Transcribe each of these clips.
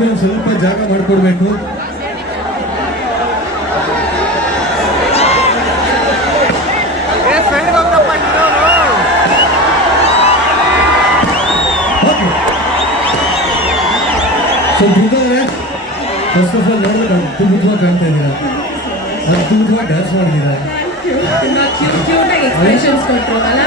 ಮುಂದೆ ಒಂದು ಸ್ವಲ್ಪ ಜಾಗ ಮಾಡಿಕೊಡ್ಬೇಕು. ಸೊ ದುಡ್ಡಾದ್ರೆ ಫಸ್ಟ್ ಆಫ್ ಆಲ್ ನೋಡಿದ್ರೆ ಅದ್ಭುತವಾಗಿ ಕಾಣ್ತಾ ಇದ್ದೀರಾ, ಅದ್ಭುತವಾಗಿ ಡ್ಯಾನ್ಸ್ ಮಾಡಿದ್ದೀರಾ. ತುಂಬಾ ಕ್ಯೂಟ್ ಆಗಿ ಎಕ್ಸ್ಪ್ರೆಷನ್ಸ್ ಕೊಟ್ಟರು ಅಲ್ಲ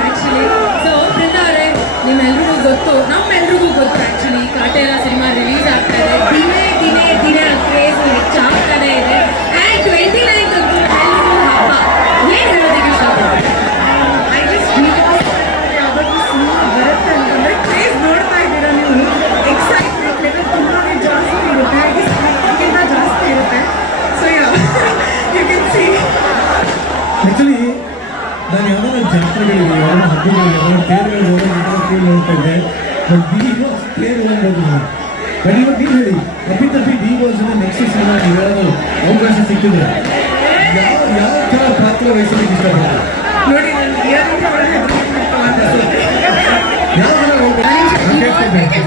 ಆ್ಯಕ್ಚುಲಿ. ಸೊ ಬೃಂದ ಅವರೇ, ನಿಮ್ಮೆಲ್ರಿಗೂ ಗೊತ್ತು, ನಮ್ಮೆಲ್ರಿಗೂ ಗೊತ್ತು ಆ್ಯಕ್ಚುಲಿ ಕಾಟೇರ ಸಿನಿಮಾ ರಿಲೀಸ್ ಆಗ್ತಾ ಇದೆ. ದಿನೇ ದಿನೇ ದಿನೇ ಕ್ರೇಜ್ ಹೆಚ್ಚಾಗ್ತಾನೆ ಇದೆ. ಆ್ಯಂಡ್ 29th ಅಂತೂ ಎಲ್ರಿಗೂ ಹಬ್ಬ. ಏನು ಹೇಳೋದಕ್ಕೆ ಇಷ್ಟಪಡ್ತೀನಿ, ಐ ಜಸ್ಟ್ ಯಾವ್ದಾದ್ರು ಸಿನಿಮಾ ಬರುತ್ತೆ ಅಂತಂದರೆ ಕ್ರೇಜ್ ನೋಡ್ತಾ ಇದ್ದೀರಾ ನೀವು. ಎಕ್ಸೈಟ್ಮೆಂಟ್ ಲೆವೆಲ್ ತುಂಬಾ ಜಾಸ್ತಿ ಇರುತ್ತೆ, ಅದಕ್ಕಿಂತ ಜಾಸ್ತಿ ಇರುತ್ತೆ. So you can see actually ನಾನು ಯಾವುದೋ ಜಾತ್ರೆಗಳಿಗೆ, ಯಾವುದೋ ಹಬ್ಬಗಳಿಗೆ, ಯಾವುದೋ ತೇರುಗಳಿಗೆ ಹೋಗೋದು ಫೀಲ್ ನೋಡ್ತಾ ಇದ್ದೆ. ಬಟ್ ಡಿ ಬಾಸ್ ತೇರು ಹೋಗ್ಬೋದು ನಾನು. ಬಟ್ ಇವಾಗ ನೀವು ಹೇಳಿ, ತಪ್ಪಿ ಡಿ ಬಾಸ್ ನೆಕ್ಸ್ಟ್ ಸಿನಿಮಾ ನೀವು ಹೇಳೋದು ಅವಕಾಶ ಸಿಕ್ಕಿದ್ರೆ ಯಾವ ಥರ ಪಾತ್ರ ವಹಿಸಲಿಕ್ಕೆ ಇಷ್ಟಪಡ್ತಾರೆ? ನೋಡಿ, ನಾನು ಯಾವ ಥರ ಹೋಗ್ಬೇಕು?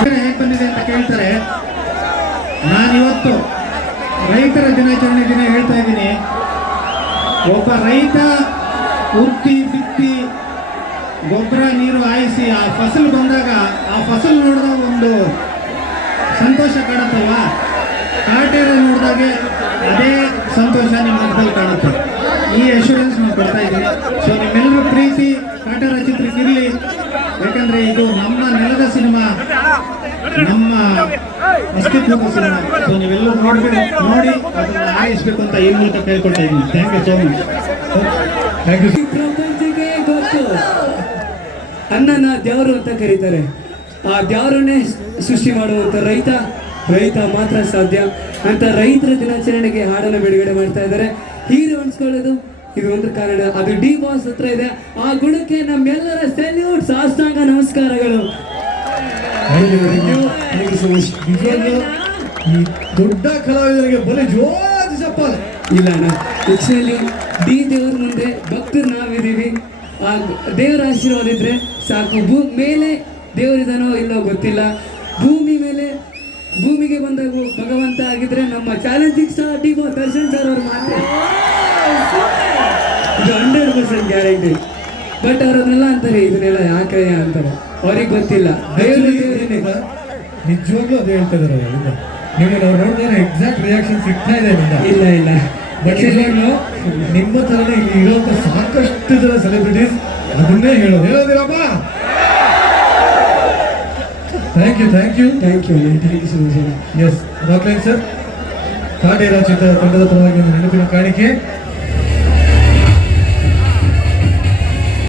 ಹೇಗೆ ಬಂದಿದೆ ಅಂತ ಕೇಳ್ತಾರೆ. ನಾನಿವತ್ತು ರೈತರ ದಿನಾಚರಣೆ ದಿನ ಹೇಳ್ತಾ ಇದ್ದೀನಿ, ಒಬ್ಬ ರೈತ ಉತ್ತಿ ಬಿತ್ತಿ ಗೊಬ್ಬರ ನೀರು ಹಾಯಿಸಿ ಆ ಫಸಲು ಬಂದಾಗ ಆ ಫಸಲು ನೋಡಿದಾಗ ಒಂದು ಸಂತೋಷ ಕಾಣುತ್ತಲ್ವ, ಕಾಟೇರ ನೋಡಿದಾಗೆ ಅದೇ ಸಂತೋಷ ನಿಮ್ಮ ಮುಖದಲ್ಲಿ ಕಾಣುತ್ತೆ. ಈ ಅಶ್ಯೂರೆನ್ಸ್ ನಾವು ಕೊಡ್ತಾ ಇದ್ದೀನಿ. ಸೊ ನಿಮ್ಮೆಲ್ಲರೂ ಪ್ರೀತಿ ಕಾಟೇರ ಚಿತ್ರಕ್ಕಿರಲಿ, ಯಾಕಂದರೆ ಇದು ನಮ್ಮ ನೆಲದ ಸಿನಿಮಾ, ನಮ್ಮ ಅಸ್ತಿತ್ವದ ಸಿನಿಮಾ. ಸೊ ನೀವೆಲ್ಲರೂ ನೋಡಿ ಅದನ್ನು ಆರಿಸಬೇಕು ಅಂತ ಈ ಮೂಲಕ ಕೇಳ್ಕೊಳ್ತಾ ಇದ್ದೀನಿ. Thank you so much. Thank you. ಪ್ರಪಂಚಕ್ಕೆ ಗೊತ್ತು, ಅನ್ನನ ದೇವರು ಅಂತ ಕರೀತಾರೆ. ಆ ದೇವರನ್ನೇ ಸೃಷ್ಟಿ ಮಾಡುವಂಥ ರೈತ ಮಾತ್ರ ಸಾಧ್ಯ ಅಂತ ರೈತರ ದಿನಾಚರಣೆಗೆ ಹಾಡನ್ನು ಬಿಡುಗಡೆ ಮಾಡ್ತಾ ಇದ್ದಾರೆ. ಹೀರೋ ಅನ್ಸ್ಕೊಳ್ಳೋದು ಇದು ಒಂದು ಕಾರಣ, ಅದು ಡಿ ಬಾಸ್ ಹತ್ರ ಇದೆ. ಆ ಗುಣಕ್ಕೆ ನಮ್ಮೆಲ್ಲರ ಸೆಲ್ಯೂಟ್, ಸಾಷ್ಟಾಂಗ ನಮಸ್ಕಾರಗಳು. ಈ ದೊಡ್ಡ ಕಲಾವಿದರಿಗೆ ಬರೀ ಜೋರಾದ ಚಪ್ಪಾಳೆ ಇಲ್ಲ ಅಣ್ಣ, ಆ್ಯಕ್ಚುಲಿ ಡಿ ದೇವ್ರ ಮುಂದೆ ಭಕ್ತರು ನಾವಿದ್ದೀವಿ. ಆ ದೇವರ ಆಶೀರ್ವಾದ ಇದ್ರೆ ಸಾಕು. ಮೇಲೆ ದೇವರಿದಾನೋ ಇಲ್ಲೋ ಗೊತ್ತಿಲ್ಲ, ಭೂಮಿಗೆ ಬಂದಾಗ ಭಗವಂತ ಆಗಿದ್ರೆ ನಮ್ಮ challenging star D boss Darshan sir ಅವ್ರು ಮಾತ್ರ. ಇದು 100% ಗ್ಯಾರಂಟಿ. ಬಟ್ ಅವ್ರನ್ನೆಲ್ಲ ಅಂತಾರೆ ಇದನ್ನೆಲ್ಲ ಯಾಕೆ ಅಂತಾರೆ, ಅವ್ರಿಗೆ ಗೊತ್ತಿಲ್ಲ. ನಿಜವಾಗ್ಲೂ ಅದು ಹೇಳ್ತಾ ಇದಾರೆ. ನಿಮಗೆ ನಾವು ನೋಡಿದ್ರೆ ಎಕ್ಸಾಕ್ಟ್ ರಿಯಾಕ್ಷನ್ ಸಿಗ್ತಾ ಇದೆ. ಇಲ್ಲ ಬಟ್ ನಿಜವಾಗ್ಲೂ ನಿಮ್ಮ ಥರನೇ ಇಲ್ಲಿ ಇರುವಂಥ ಸಾಕಷ್ಟು ಜನ ಸೆಲೆಬ್ರಿಟೀಸ್ ಅದನ್ನೇ ಹೇಳೋದಿರಪ್ಪ. Thank you so much. Yes Rockline sir, Kaatera ಚಿತ್ರ ತಂಡದ ಪರವಾಗಿ ಒಂದು ನೆನಪಿನ ಕಾಣಿಕೆ.